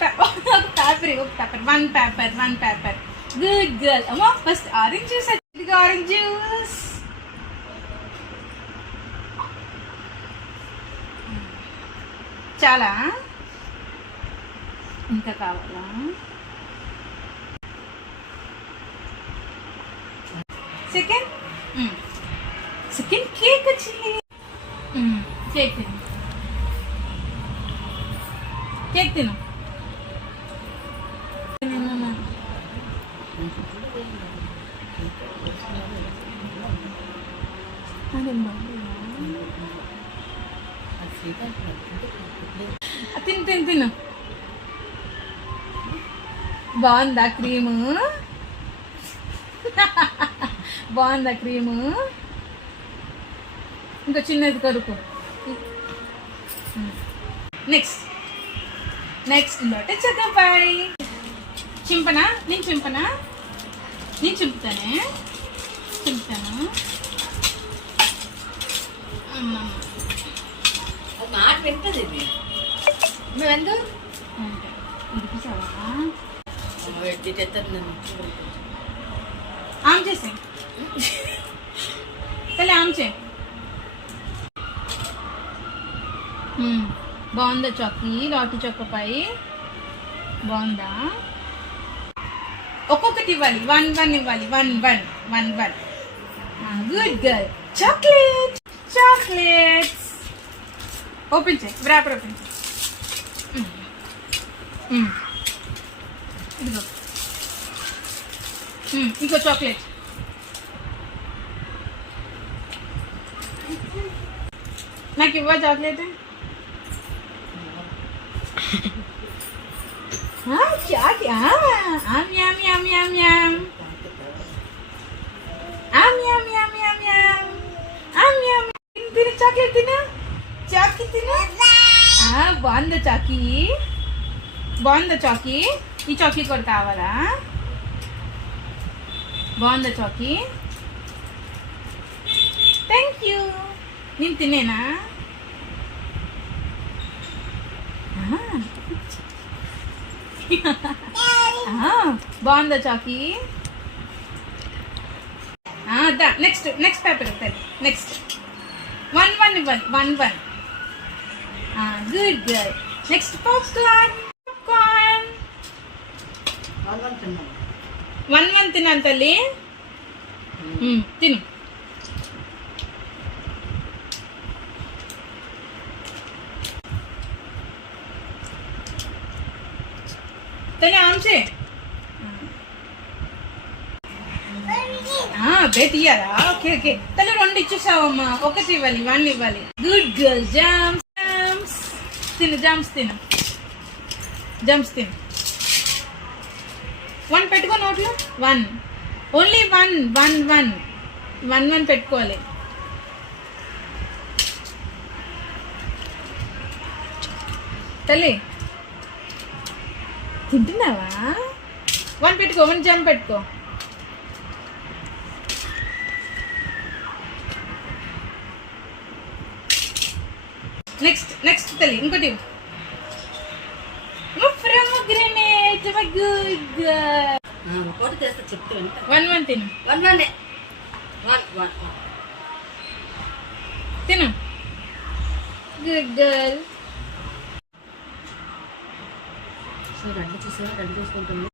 Paper one paper good girl. అమ్మా first orange juice వచ్చింది. Orange juice చాలా ఇంకా కావాలా? సెకండ్ కేక్ వచ్చింది. కేక్ తిను, కేక్ తిను. తిను తిను తిను. బాగుందా క్రీము? బాగుందా క్రీము? ఇంకా చిన్నది కొరుకు. నెక్స్ట్ లోటే చక్కపాయి. చింపనా? నేను చింపుతాను. మాట వింటది. నువ్వెందు ఇడిపిసావా? ఆమ్ చేసే తల్లి, ఆమ్ చే. బాగుందా చాకీ? లాటి చొక్కపాయి బాగుందా? ఒక్కొక్కటి ఇవ్వాలి. వన్ ఇవ్వాలి. One good girl. Chocolates open చేయి. వ్రాపర్ ఓపెన్ చేయి. ఇదిగో ఇంకో చాక్లెట్. నాకు ఇవ్వ చాక్లెట్. చాక్లెట్ తినా. బాగుందా చాకీ? ఈ చాకీ కూడా కావాలా? బాగుందా చాకీ? Thank you. నేను తినేనా? బాగుందా చాకీ? నెక్స్ట్ పేపర్ ఇవ్వాలి. నెక్స్ట్ వన్ ఇవ్వాలి. One good girl. Next popcorn. One తిన్నాను తల్లి. తిను. తల్లి ఆమ్సే బేట్ ఇయ్యారా? ఓకే తల్లి 2 ఇచ్చేసావమ్మా. ఒకటి ఇవ్వాలి. 1 ఇవ్వాలి. Good girl. జామ్స్ తిను. జామ్స్ తిను. 1 పెట్టుకో నోట్లో. 1 ఓన్లీ 1 పెట్టుకోవాలి. తల్లి తింటున్నావా? 1 పెట్టుకో. 1 జామ్ పెట్టుకో. నెక్స్ట్ తల్లి ఇంకోటి. గ్రెనేట్. గుడ్. చెప్తా. 1 తిను. తిను. Good girl. రెండు చూసుకుంటుంది.